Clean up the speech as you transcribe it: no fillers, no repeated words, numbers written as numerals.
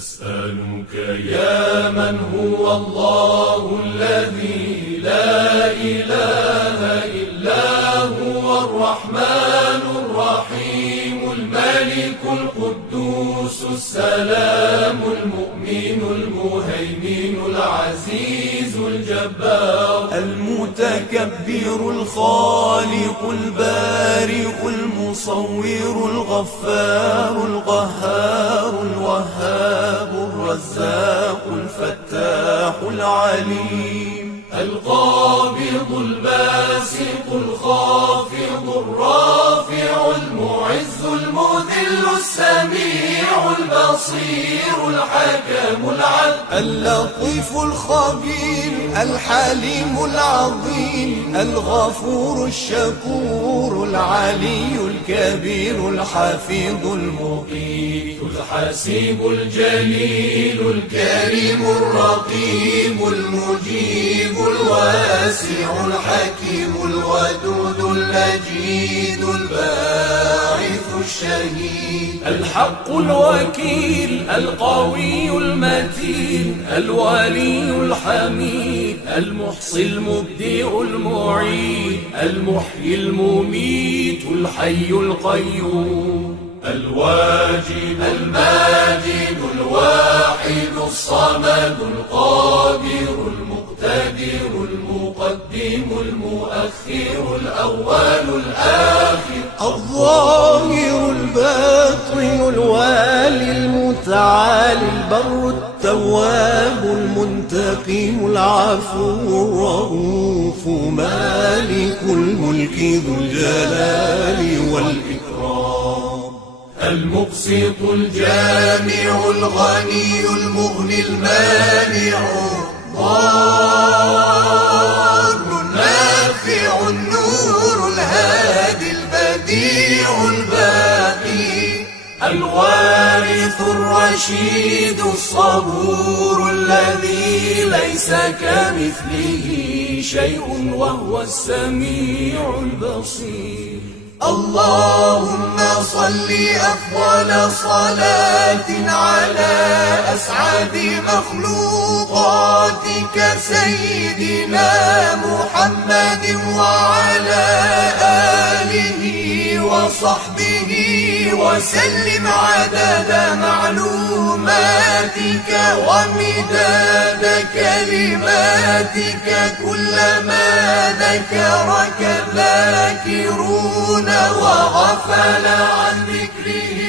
أسألك يا من هو الله الذي لا إله إلا هو الرحمن الرحيم الملك القدوس السلام المؤمن المهيمن العزيز الجبار المتكبر الخالق البارئ المصور الغفار القهار الوهاب الرزاق الفتاح العليم القابض الباسط الخافض الرافع المعز المذل السميع البصير الحكم العدل اللطيف الخبير الحليم العظيم الغفور الشكور العلي الكبير الحفيظ المقيت الحسيب الجليل الكريم الرقيب المجيب الواسع الحكيم الودود المجيد الباعث الشهيد الحق الوكيل القوي المتين الولي الحميد المحصي المبدئ المعيد المحيي المميت الحي القيوم الواجد الماجد الواحد الصمد القادر المقتدر المقدم المؤخر الأول الآخر الظاهر الباطن الوالي المتعالي البر التواب المنتقم العفو الرؤوف مالك الملك ذو الجلال والإكرام المقسط الجامع الغني المغني المانع الضار النافع النور الهادي البديع الباقي الوارث الرشيد الصبور الذي ليس كمثله شيء وهو السميع البصير اللهم صل أفضل صلاة على أسعد مخلوقاتك سيدنا محمد وعلى آله وصحبه وسلم عدد معلوماتك ومداد كلماتك كلما ذكرك الذاكرون وغفل عن ذكره